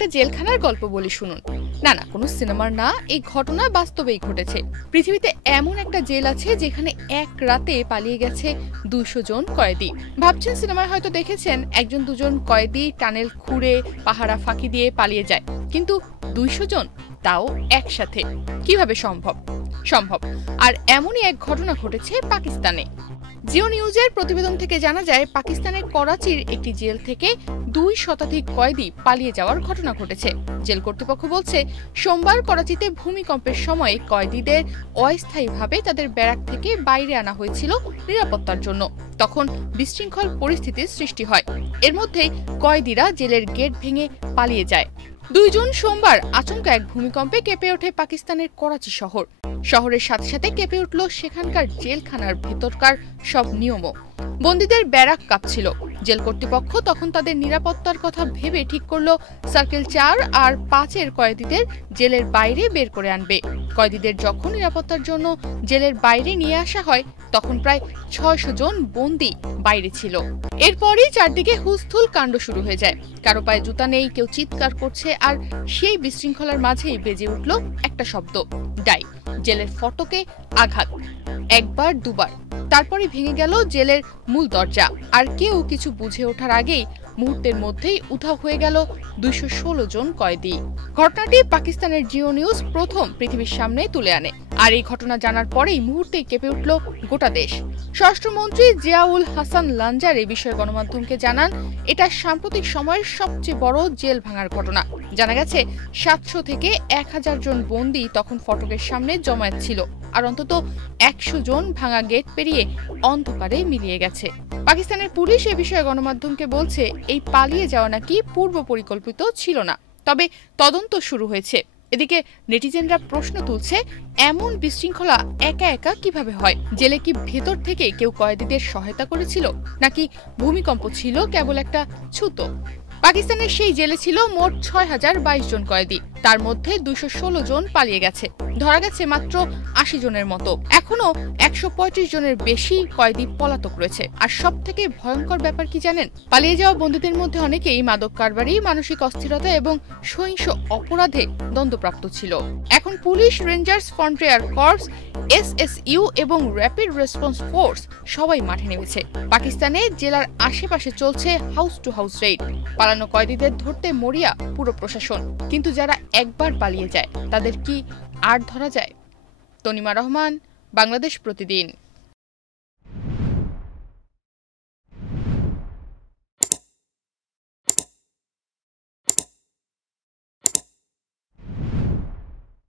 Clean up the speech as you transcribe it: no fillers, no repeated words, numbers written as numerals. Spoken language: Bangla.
একটা জেলখানার গল্প বলি শুনুন। না না, কোনো সিনেমার না, এই ঘটনা বাস্তবেই ঘটেছে। পৃথিবীতে এমন একটা জেল আছে যেখানে এক রাতে পালিয়ে গেছে 200 জন কয়েদি। ভাবছেন সিনেমায় হয়তো দেখেছেন একজন দুজন কয়েদি টানেল খুঁড়ে পাহারা ফাঁকি দিয়ে পালিয়ে যায়, কিন্তু 200 জন, তাও একসাথে, কিভাবে সম্ভব? সম্ভব। আর এমনই এক ঘটনা ঘটেছে পাকিস্তানে। জিও নিউজের প্রতিবেদন থেকে জানা যায়, পাকিস্তানের করাচির একটি জেল থেকে 2 শতাধিক কয়েদি পালিয়ে যাওয়ার ঘটনা ঘটেছে। জেল কর্তৃপক্ষ বলছে, সোমবার করাচিতে ভূমিকম্পের সময় কয়েদিদের অস্থায়ীভাবে তাদের ব্যারাক থেকে বাইরে আনা হয়েছিল নিরাপত্তার জন্য। তখন বিশৃঙ্খল পরিস্থিতির সৃষ্টি হয়। এর মধ্যেই কয়েদিরা জেলের গেট ভেঙে পালিয়ে যায়। 2 জুন সোমবার আচমকা এক ভূমিকম্পে কেঁপে ওঠে পাকিস্তানের করাচি শহর। শহরের সাথে সাথে কেঁপে উঠল সেখানকার জেলখানার ভেতরকার সব নিয়মও। বন্দীদের ব্যারাক কাঁপছিল। জেল কর্তৃপক্ষ তখন তাদের নিরাপত্তার কথা ভেবে ঠিক করলো সার্কেল 4 আর 5-এর কয়েদিদের জেলের বাইরে বের করে আনবে। কয়েদিদের যখন নিরাপত্তার জন্য জেলের বাইরে নিয়ে আসা হয়, তখন প্রায় 600 জন বন্দী বাইরে ছিল। এরপরই চারদিকে হুলস্থুল কাণ্ড শুরু হয়ে যায়। কারো পায়ে জুতা নেই, কেউ চিৎকার করছে, আর সেই বিশৃঙ্খলার মাঝেই বেজে উঠল একটা শব্দ, ডাই। জেলের ফটকে আঘাত, একবার দুবার, তারপরে ভেঙে গেল জেলের মূল দরজা। আর কেউ কিছু বুঝে ওঠার আগেই মুহূর্তের মধ্যেই উধাও হয়ে গেল 216 জন কয়েদি। ঘটনাটি পাকিস্তানের জিও নিউজ প্রথম পৃথিবীর সামনে তুলে আনে। আর এই ঘটনা জানার পরেই মুহূর্তেই কেঁপে উঠল গোটা দেশ। স্বরাষ্ট্রমন্ত্রী জিয়াউল হাসান লাঞ্জার এই বিষয়ে গণমাধ্যমকে জানান, এটা সাম্প্রতিক সময়ের সবচেয়ে বড় জেল ভাঙার ঘটনা। জানা গেছে 700 থেকে 1000 জন বন্দী তখন ফটকের সামনে জমায়েত ছিল, আর অন্তত 100 জন ভাঙা গেট পেরিয়ে অন্ধকারে মিলিয়ে গেছে। পাকিস্তানের পুলিশ এ বিষয়ে গণমাধ্যমকে বলছে, এই পালিয়ে যাওয়া নাকি পূর্ব পরিকল্পিত ছিল না, তবে তদন্ত শুরু হয়েছে। এদিকে নেটিজেনরা প্রশ্ন তুলছে, এমন বিশৃঙ্খলা একা একা কিভাবে হয়? জেলে কি ভেতর থেকে কেউ কয়েদিদের সহায়তা করেছিল, নাকি ভূমিকম্প ছিল কেবল একটা ছুতো? পাকিস্তানের সেই জেলে ছিল মোট 6022 জন কয়েদি। তার মধ্যে 216 জন পালিয়ে গেছে। ধরা গেছে মাত্র 80 জনের মতো। এখনো 135 জনের বেশি কয়েদি পলাতক রয়েছে। আর সব থেকে ভয়ঙ্কর ব্যাপার কি জানেন? পালিয়ে যাওয়া বন্দীদের মধ্যে অনেকেই মাদক কারবারি, মানসিক অস্থিরতা এবং সহিংস অপরাধে দণ্ডপ্রাপ্ত ছিল। এখন police, rangers, frontier corps, SSU এবং র্যাপিড রেসপন্স ফোর্স সবাই মাঠে নেমেছে। পাকিস্তানে জেলার আশেপাশে চলছে হাউস টু হাউস রেইড। পালানো কয়েদিদের ধরতে মরিয়া পুরো প্রশাসন। কিন্তু যারা একবার পালিয়ে যায়, তাদের কি আর ধরা যায়? তনিমা রহমান, বাংলাদেশ প্রতিদিন।